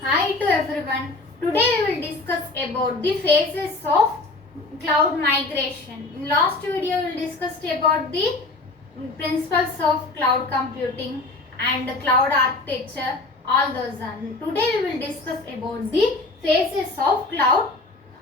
Hi to everyone. Today we will discuss about the phases of cloud migration. In last video we discussed about the principles of cloud computing and cloud architecture, all those. And today we will discuss about the phases of cloud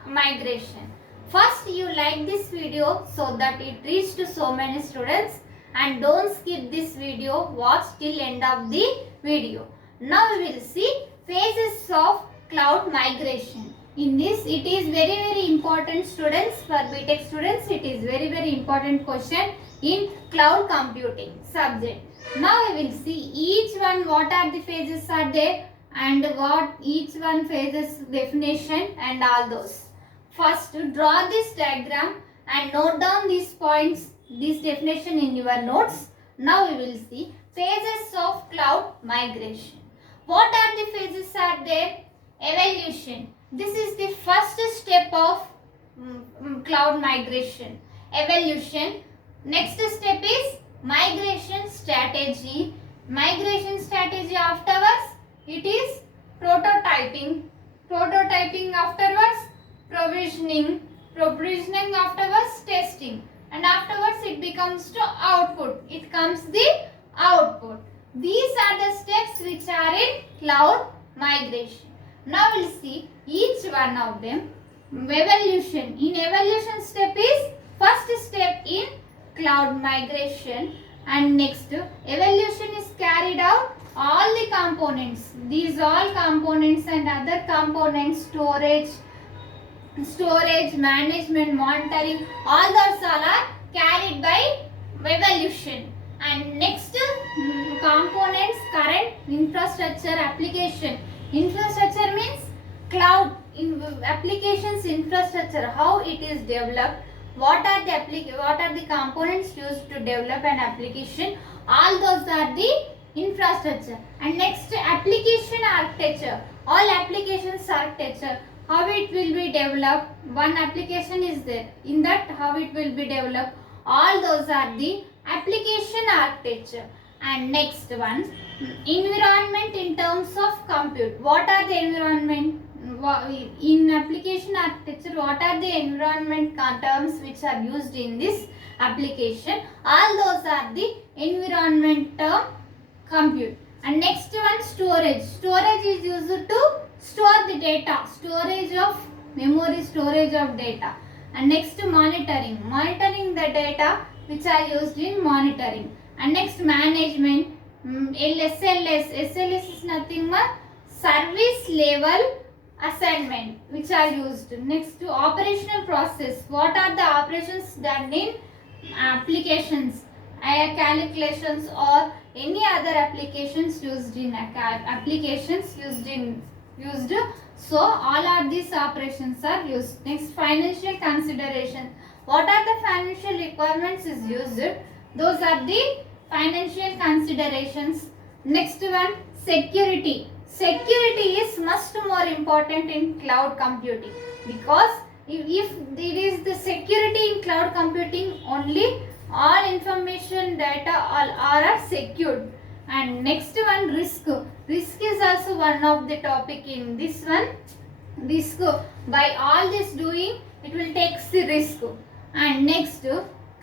migration. First, you like this video so that it reaches to so many students, and don't skip this video, watch till end of the video. Now we will see phases of cloud migration. In this, it is very important, students. For B.tech students, it is very important question in cloud computing subject. Now we will see each one, what are the phases are there and what each one phases definition and all those. First, draw this diagram and note down these points, this definition in your notes. Now we will see phases of cloud migration. What are the phases are there? Evolution. This is the first step of cloud migration. Evolution. Next step is migration strategy. Migration strategy afterwards, it is prototyping. Prototyping afterwards, provisioning. Provisioning afterwards, testing. And afterwards it becomes to output. It comes the output. These are the steps which are in cloud migration. Now we'll see each one of them. Evolution. In evolution step is first step in cloud migration, and next evolution is carried out all the components. These all components and other components, storage, management, monitoring, all those all are carried by evolution. And next components, current infrastructure application. Infrastructure means cloud applications infrastructure, how it is developed, what are the components used to develop an application, all those are the infrastructure. And next application architecture, all applications architecture, how it will be developed, one application is there, in that how it will be developed, all those are the application architecture. And next one, environment in terms of compute. What are the environment? In application architecture, what are the environment terms which are used in this application? All those are the environment term compute. And next one, storage. Storage is used to store the data. Storage of memory, storage of data. And next, monitoring. Monitoring the data which are used in monitoring. And next, management. SLS. SLS is nothing but service level assignment which are used. Next, to operational process. What are the operations done in applications, calculations or any other applications used in applications used. So all of these operations are used. Next, financial consideration. What are the financial requirements is used? Those are the financial considerations. Next one, security. Security is much more important in cloud computing, because if it is the security in cloud computing, only all information data are secured. And next one, risk. Risk is also one of the topic in this one. Risk, by all this doing, it will take the risk. And next,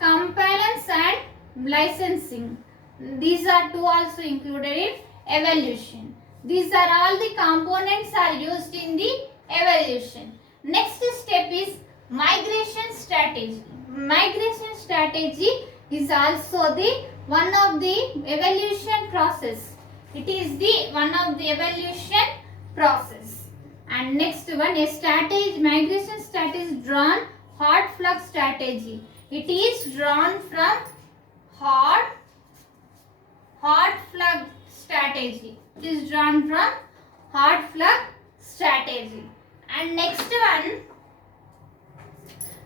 compliance and licensing. These are two also included in evolution. These are all the components are used in the evolution. Next step is migration strategy. Migration strategy is also the one of the evolution process. It is the one of the evolution process. And next one, a strategy, migration strategy drawn hot flux strategy. It is drawn from hot flux strategy. It is drawn from hot flux strategy. And next one,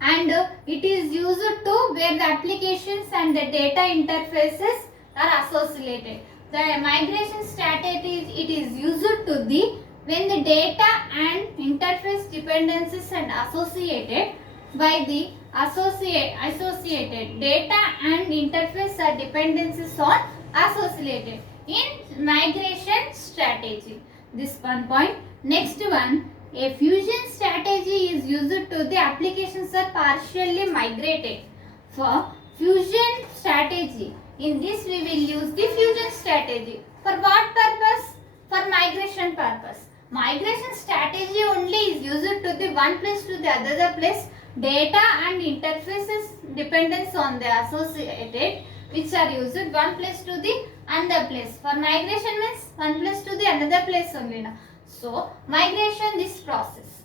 and it is used to where the applications and the data interfaces are associated. The migration strategy, it is used to the when the data and interface dependencies and associated by the associated data and interface are dependencies on associated in migration strategy. This one point. Next one, a fusion strategy is used to the applications are partially migrated. For fusion strategy, in this we will use the fusion strategy. For what purpose? For migration purpose. Migration strategy only is used to the one place to the other place. Data and interfaces dependence on the associated which are used one place to the another place. For migration means one place to the another place only. So migration this process.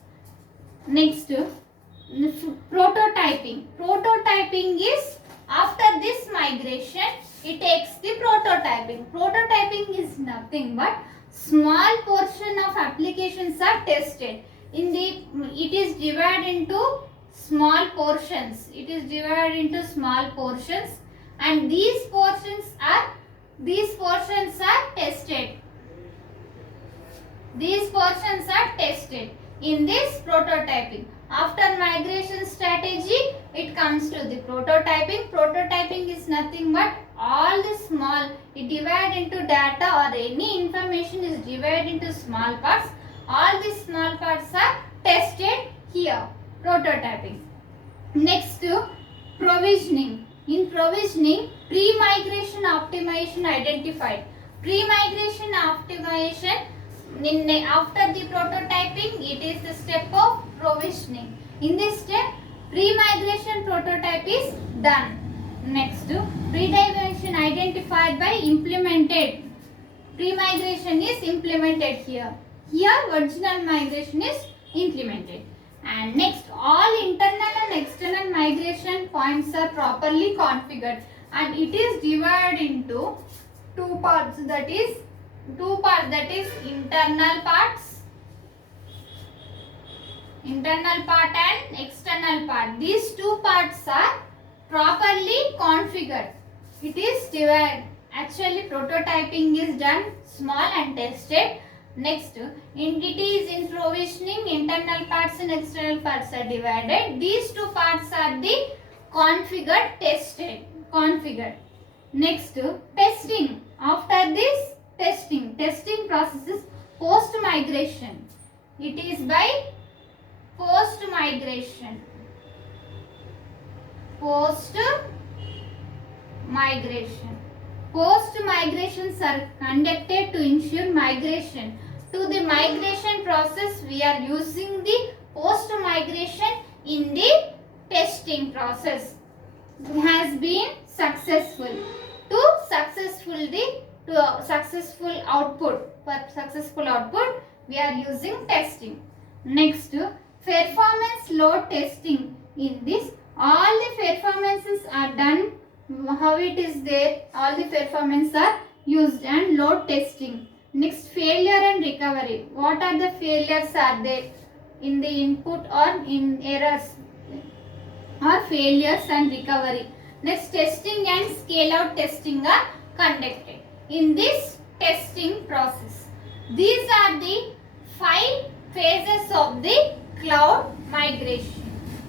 Next, prototyping. Prototyping is after this migration it takes the prototyping. Prototyping is nothing but small portion of applications are tested. It is divided into small portions. It is divided into small portions and these portions are tested. These portions are tested in this prototyping. After migration strategy, it comes to the prototyping. Prototyping is nothing but all the small, it divided into data or any information is divided into small parts. All these small parts are tested here. Prototyping. Next, provisioning. In provisioning, pre-migration optimization identified. Pre-migration optimization after the prototyping, it is the step of provisioning. In this step, pre-migration prototype is done. Next, pre-migration identified by implemented. Pre-migration is implemented here. Here, original migration is implemented. And next, all internal and external migration points are properly configured and it is divided into two parts, that is internal part and external part. These two parts are properly configured. It is divided. Actually prototyping is done small and tested. Next, it is in provisioning, internal parts and external parts are divided. These two parts are the configured, configured. Next, testing. After this testing process is post-migration. It is by post-migration. Post-migrations are conducted to ensure migration. To the migration process, we are using the post-migration in the testing process. It has been successful. To successful output. For successful output, we are using testing. Next, performance load testing. In this, all the performances are done. How it is there, all the performance are used and load testing. Next, failure and recovery. What are the failures are there in the input or in errors or failures and recovery. Next, testing and scale out testing are conducted in this testing process. These are the 5 phases of the cloud migration.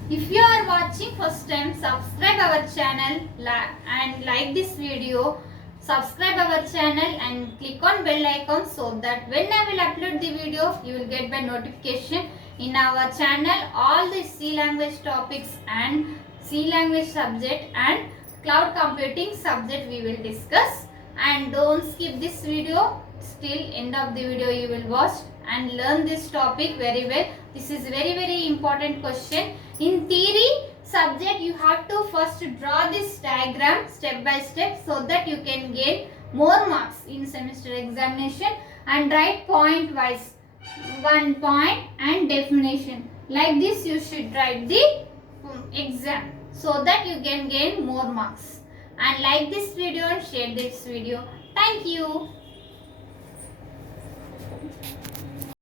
If you are watching first time, subscribe our channel and like this video. Subscribe our channel and click on bell icon so that when I will upload the video, you will get by notification. In our channel, all the C language topics and C language subject and cloud computing subject we will discuss. And don't skip this video. Till end of the video you will watch and learn this topic very well. This is very important question. In theory subject, you have to first draw this diagram step by step so that you can gain more marks in semester examination, and write point wise, 1 point and definition. Like this you should write the exam so that you can gain more marks. And like this video and share this video. Thank you.